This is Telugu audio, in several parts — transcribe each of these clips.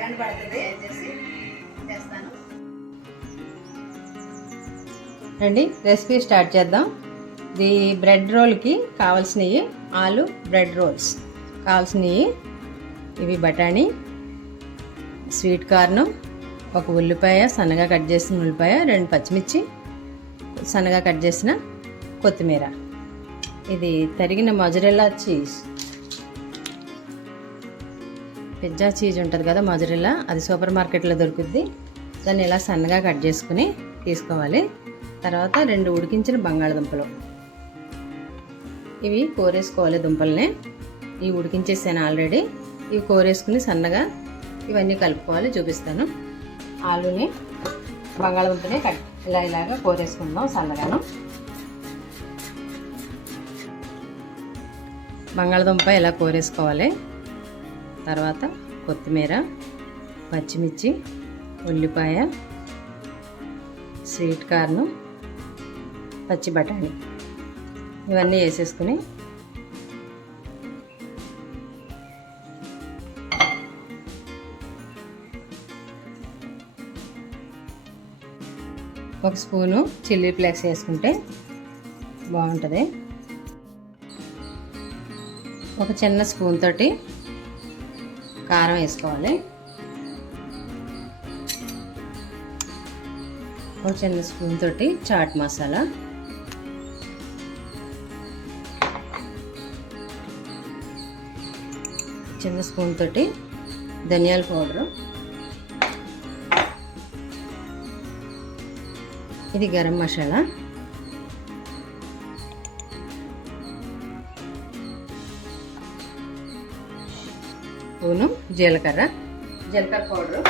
అరగంట పడుతుంది చేసి చేస్తాను. రండి రెసిపీ స్టార్ట్ చేద్దాం. ఇది బ్రెడ్ రోల్కి కావాల్సినవి ఆలు బ్రెడ్ రోల్స్ కావాల్సినవి ఇవి బఠానీ, స్వీట్ కార్న్, ఒక ఉల్లిపాయ సన్నగా కట్ చేసిన ఉల్లిపాయ, 2 పచ్చిమిర్చి సన్నగా కట్ చేసిన కొత్తిమీర, ఇది తరిగిన మొజరెల్లా చీజ్, పిజ్జా చీజ్ ఉంటుంది కదా మొజరెల్లా, అది సూపర్ మార్కెట్లో దొరుకుద్ది. దాన్ని ఇలా సన్నగా కట్ చేసుకుని తీసుకోవాలి. తర్వాత 2 ఉడికించిన బంగాళదుంపలు, ఇవి కోరేసుకోవాలి. దుంపల్ని ఇవి ఉడికించేసాను ఆల్రెడీ. ఇవి కోరేసుకుని సన్నగా ఇవన్నీ కలుపుకోవాలి, చూపిస్తాను. ఆలుని బంగాళదుంపని ఇలాగా కోరేసుకుందాం సన్నగాను. బంగాళదుంప ఇలా కోరేసుకోవాలి. తర్వాత కొత్తిమీర, పచ్చిమిర్చి, ఉల్లిపాయ, స్వీట్ కార్న్, పచ్చి బఠానీ ఇవన్నీ వేసేసుకుని ఒక స్పూను చిల్లీ ఫ్లేక్స్ వేసుకుంటే బాగుంటుంది. ఒక చిన్న స్పూన్ తోటి కారం వేసుకోవాలి. ఒక చిన్న స్పూన్ తోటి చాట్ మసాలా, చిన్న స్పూన్ తోటి ధనియాల పౌడరు, ఇది గరం మసాలా, స్పూను జీలకర్ర పౌడరు,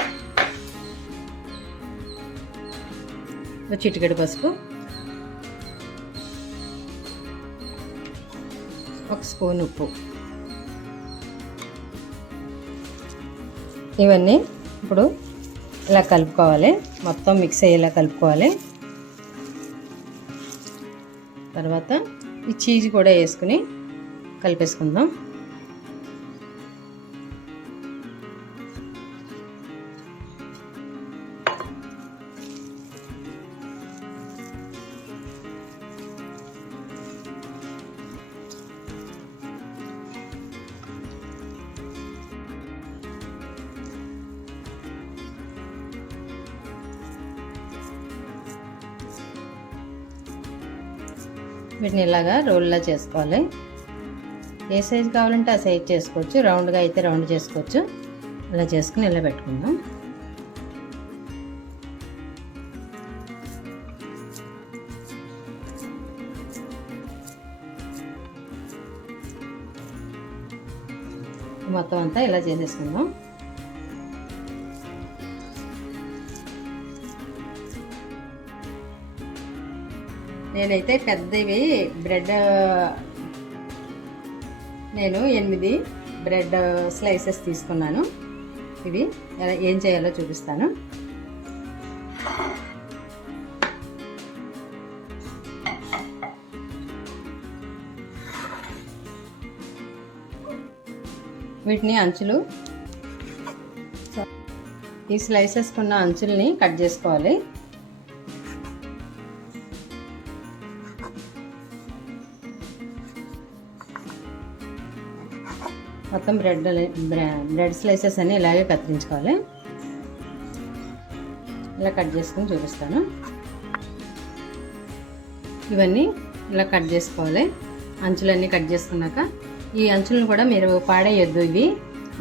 చిటికెడు పసుపు, ఒక స్పూన్ ఉప్పు. ఇవన్నీ ఇప్పుడు ఇలా కలుపుకోవాలి, మొత్తం మిక్స్ అయ్యేలా కలుపుకోవాలి. తర్వాత ఈ చీజ్ కూడా వేసుకుని కలిపేసుకుందాం. వీటిని ఇలాగా రోల్లా చేసుకోవాలి. ఏ సైజు కావాలంటే ఆ సైజ్ చేసుకోవచ్చు, రౌండ్గా అయితే రౌండ్ చేసుకోవచ్చు. ఇలా చేసుకుని ఇలా పెట్టుకుందాం. మొత్తం అంతా ఇలా చేసేసుకుందాం. నేనైతే పెద్దవి బ్రెడ్, నేను 8 బ్రెడ్ స్లైసెస్ తీసుకున్నాను. ఇవి ఏం చేయాలో చూపిస్తాను. వీటిని అంచులు, ఈ స్లైసెస్కున్న అంచుల్ని కట్ చేసుకోవాలి. మొత్తం బ్రెడ్ స్లైసెస్ అన్ని ఇలాగే కత్తిరించుకోవాలి. ఇలా కట్ చేసుకుని చూపిస్తాను. ఇవన్నీ ఇలా కట్ చేసుకోవాలి. అంచులన్నీ కట్ చేసుకున్నాక ఈ అంచులను కూడా మీరు పాడేయొద్దు. ఇవి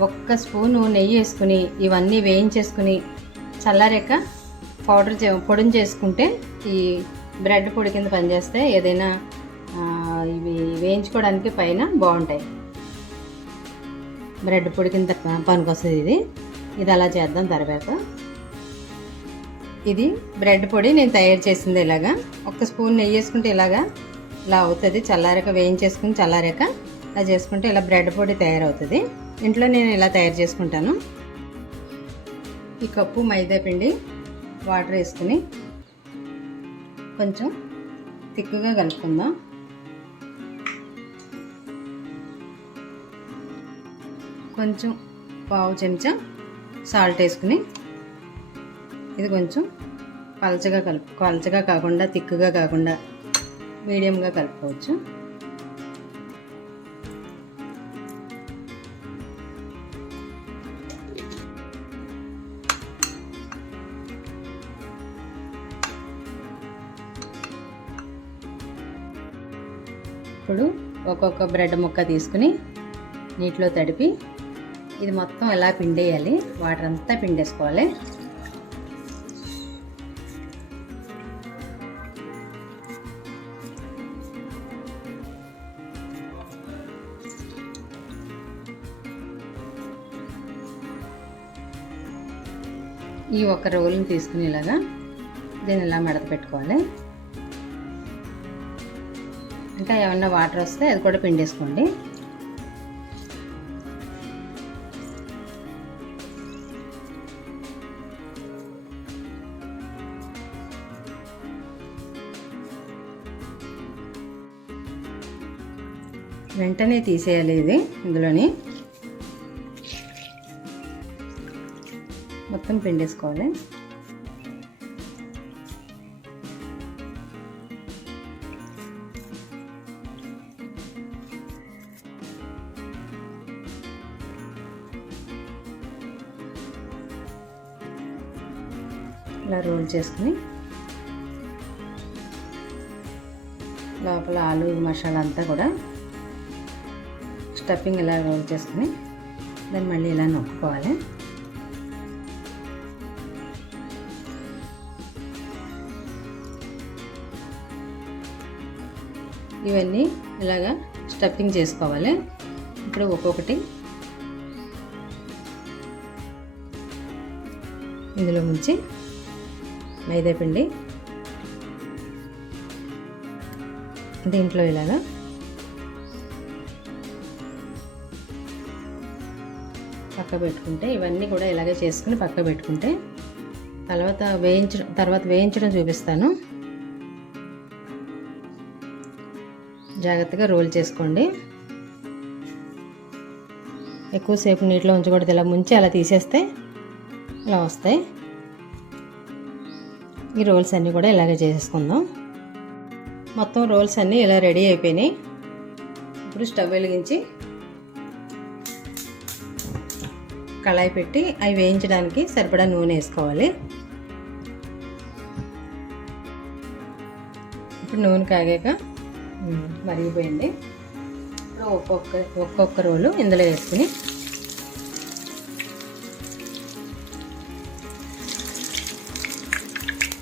ఒక్క స్పూను నెయ్యి వేసుకుని ఇవన్నీ వేయించేసుకుని చల్లారాక పొడిని చేసుకుంటే ఈ బ్రెడ్ పొడి కింద పనిచేస్తే ఏదైనా ఇవి వేయించుకోవడానికి పైన బాగుంటాయి. బ్రెడ్ పొడి కింద పనికొస్తుంది ఇది అలా చేద్దాం. తర్వాత ఇది బ్రెడ్ పొడి నేను తయారు చేసింది. ఇలాగా ఒక్క స్పూన్ నెయ్యి వేసుకుంటే ఇలా అవుతుంది. చల్లారాక వేయించేసుకుని చల్లారాక ఇలా చేసుకుంటే ఇలా బ్రెడ్ పొడి తయారవుతుంది. ఇంట్లో నేను ఇలా తయారు చేసుకుంటాను. ఈ కప్పు మైదా పిండి వాటర్ వేసుకుని కొంచెం తిక్కుగా కలుపుకుందాం. కొంచెం పావు చెంచా సాల్ట్ వేసుకుని ఇది కొంచెం పలచగా కాకుండా తిక్కుగా కాకుండా మీడియంగా కలుపుకోవచ్చు. ఇప్పుడు ఒక్కొక్క బ్రెడ్ ముక్క తీసుకుని నీటిలో తడిపి ఇది మొత్తం ఎలా పిండేయాలి, వాటర్ అంతా పిండేసుకోవాలి. ఈ ఒక్క రోల్ని తీసుకుని ఇలాగా దీన్ని ఇలా మడత పెట్టుకోవాలి. ఇంకా ఏమన్నా వాటర్ వస్తే అది కూడా పిండేసుకోండి. వెంటనే తీసేయాలి ఇది, ఇందులోని మొత్తం పిండేసుకోవాలి. ఇలా రోల్ చేసుకుని లోపల ఆలు మసాలా అంతా కూడా స్టఫింగ్ ఇలా రోల్ చేసుకుని దాన్ని మళ్ళీ ఇలా నొక్కుకోవాలి. ఇవన్నీ ఇలాగా స్టఫింగ్ చేసుకోవాలి. ఇప్పుడు ఒక్కొక్కటి ఇందులో ముంచి మైదా పిండి దీంట్లో ఇలాగా పక్క పెట్టుకుంటే, ఇవన్నీ కూడా ఇలాగే చేసుకుని పక్క పెట్టుకుంటే తర్వాత వేయించడం చూపిస్తాను. జాగ్రత్తగా రోల్ చేసుకోండి. ఎక్కువసేపు నీటిలో ఉంచకూడదు. ఇలా ముంచి అలా తీసేస్తే ఇలా వస్తాయి. ఈ రోల్స్ అన్నీ కూడా ఇలాగే చేసేసుకుందాం. మొత్తం రోల్స్ అన్నీ ఇలా రెడీ అయిపోయినాయి. ఇప్పుడు స్టవ్ వెలిగించి కళాయి పెట్టి అవి వేయించడానికి సరిపడా నూనె వేసుకోవాలి. ఇప్పుడు నూనె కాగాక మరిగిపోయింది. ఇప్పుడు ఒక్కొక్క రోలు ఇందులో వేసుకుని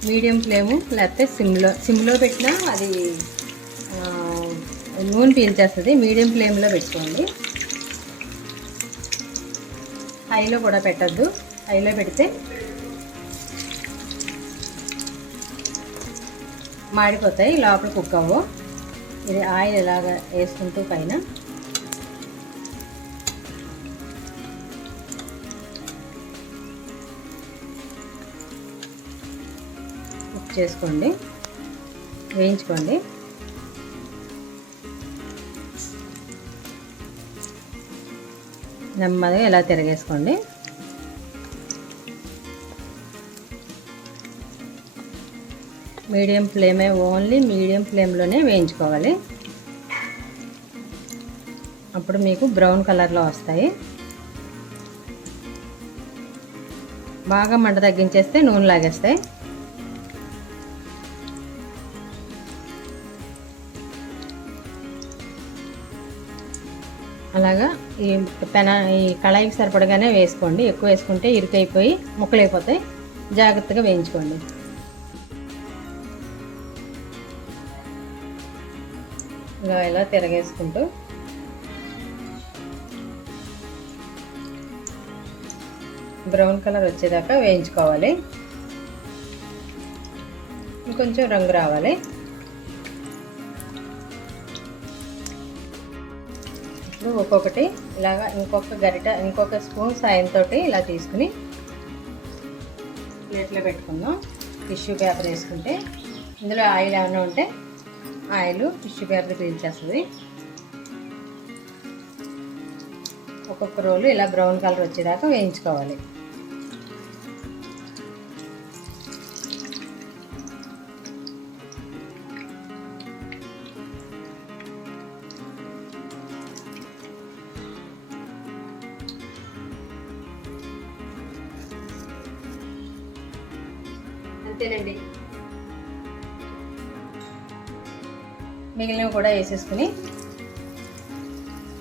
మీడియం ఫ్లేము లేకపోతే సిమ్లో పెట్టినా అది నూనె పీల్చేస్తుంది. మీడియం ఫ్లేమ్లో పెట్టుకోండి. హైలో కూడా పెట్టద్దు. హైలో పెడితే మాడిపోతాయి, లోపల కుక్ అవ్వవు. ఇది ఆయిల్ ఇలాగా వేసుకుంటూ పైన కుక్ చేసుకోండి, వేయించుకోండి. నెమ్మదిగా ఇలా తిరగేసుకోండి. మీడియం ఫ్లేమే, ఓన్లీ మీడియం ఫ్లేమ్లోనే వేయించుకోవాలి. అప్పుడు మీకు బ్రౌన్ కలర్లో వస్తాయి. బాగా మంట తగ్గించేస్తే నూనె లాగేస్తాయి. అలాగా ఈ కళాయికి సరిపడగానే వేసుకోండి. ఎక్కువ వేసుకుంటే ఇరుకైపోయి ముక్కలైపోతాయి. జాగ్రత్తగా వేయించుకోండి. ఇలా తిరగేసుకుంటూ బ్రౌన్ కలర్ వచ్చేదాకా వేయించుకోవాలి. ఇంకొంచెం రంగు రావాలి. ఇప్పుడు ఒక్కొక్కటి ఇలాగా ఇంకొక స్పూన్ సాయంతో ఇలా తీసుకుని ప్లేట్లో పెట్టుకుందాం. టిష్యూ పేపర్ వేసుకుంటే ఇందులో ఆయిల్ ఏమైనా ఉంటే ఆయిల్ టిష్యూ పేపర్ పీల్చేస్తుంది. ఒక్కొక్క రోలు ఇలా బ్రౌన్ కలర్ వచ్చేదాకా వేయించుకోవాలి. అంతేనండి. మిగిలినవి కూడా వేసేసుకుని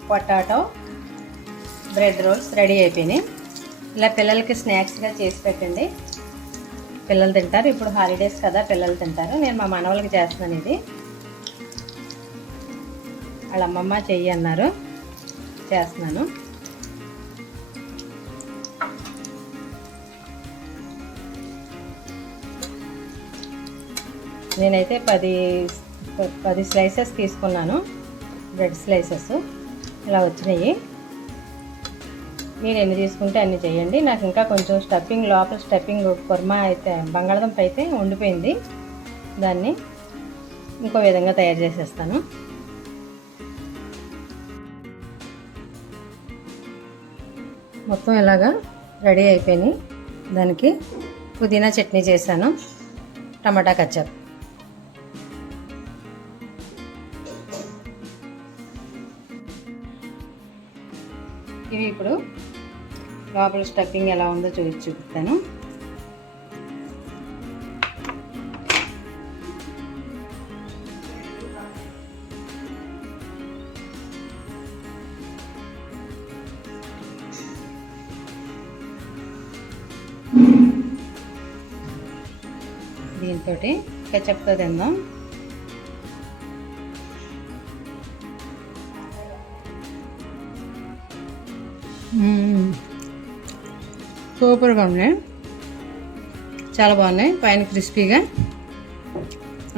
పొటాటో బ్రెడ్ రోల్స్ రెడీ అయిపోయినాయి. ఇలా పిల్లలకి స్నాక్స్గా చేసి పెట్టండి, పిల్లలు తింటారు. ఇప్పుడు హాలిడేస్ కదా, పిల్లలు తింటారు. నేను మా మనవలకి చేస్తున్నాను. ఇది వాళ్ళ అమ్మమ్మ చెయ్యి అన్నారు, చేస్తున్నాను. నేనైతే 10 స్లైసెస్ తీసుకున్నాను, బ్రెడ్ స్లైసెస్. ఇలా వచ్చినాయి. మీరు ఎన్ని తీసుకుంటే అన్ని చేయండి. నాకు ఇంకా కొంచెం స్టఫింగ్, లోపల స్టఫింగ్ కుర్మా అయితే, బంగాళదుంప అయితే ఉండిపోయింది. దాన్ని ఇంకో విధంగా తయారు చేసేస్తాను. మొత్తం ఇలాగా రెడీ అయిపోయినాయి. దానికి పుదీనా చట్నీ చేశాను, టమాటా కచ్చప్. ఇవి ఇప్పుడు లోపల స్టఫింగ్ ఎలా ఉందో చూపిస్తాను. దీంతో కెచప్తో తిందాం. సూపర్గా ఉన్నాయి, చాలా బాగున్నాయి. పైన క్రిస్పీగా,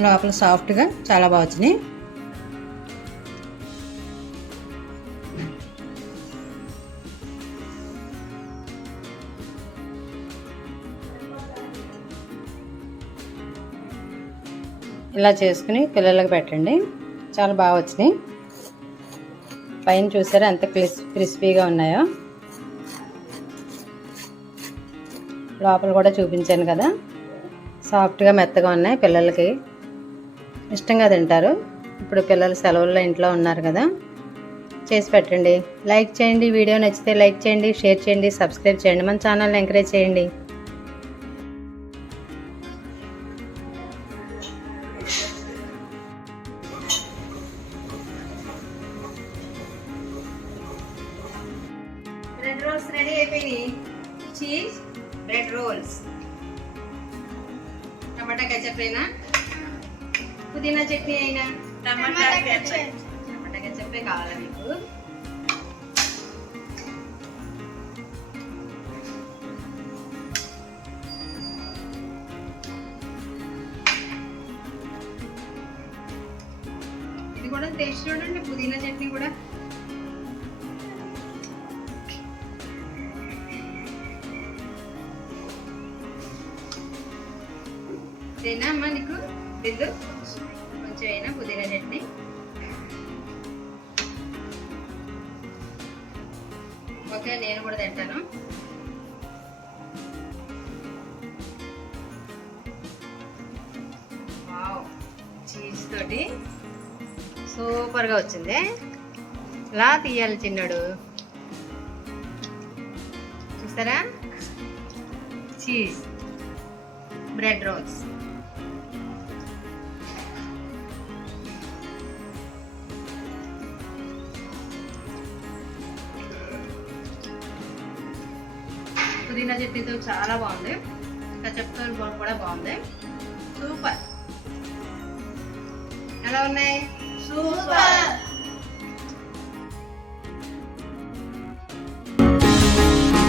లోపల సాఫ్ట్గా, చాలా బాగా వచ్చినాయి. ఇలా చేసుకుని పిల్లలకు పెట్టండి, చాలా బాగా వచ్చినాయి. పైన చూసారా ఎంత క్రిస్పీగా ఉన్నాయో. లోపల కూడా చూపించాను కదా, సాఫ్ట్గా మెత్తగా ఉన్నాయి. పిల్లలకి ఇష్టంగా తింటారు. ఇప్పుడు పిల్లలు సెలవుల్లో ఇంట్లో ఉన్నారు కదా, చేసి పెట్టండి. లైక్ చేయండి, వీడియో నచ్చితే లైక్ చేయండి, షేర్ చేయండి, సబ్స్క్రైబ్ చేయండి. మన ఛానల్ని ఎంకరేజ్ చేయండి. బ్రెడ్ రోల్స్ రెడీ అయిపోయినాయి. చీజ్ బ్రెడ్ రోల్స్, టమాటా కెచప్ అయినా, పుదీనా చట్నీ అయినా, టమాటా కెచప్పే కావాలా మీకు? ఇది కూడా టేస్ట్ చూడండి, పుదీనా చట్నీ కూడా. ఇదేనా అమ్మా నీకు బిల్లు? కొంచెం అయినా పుదీనా చట్నీ. ఓకే, నేను కూడా తింటాను. వావ్, చీజ్ తోటి సూపర్గా వచ్చింది. ఇలా తీయాలి చిన్నడు, చూస్తారా? Cheese bread roles. పుదీనా చట్నీతో చాలా బాగుంది, కచప్తో కూడా బాగుంది. సూపర్. ఎలా ఉన్నాయి? సూపర్.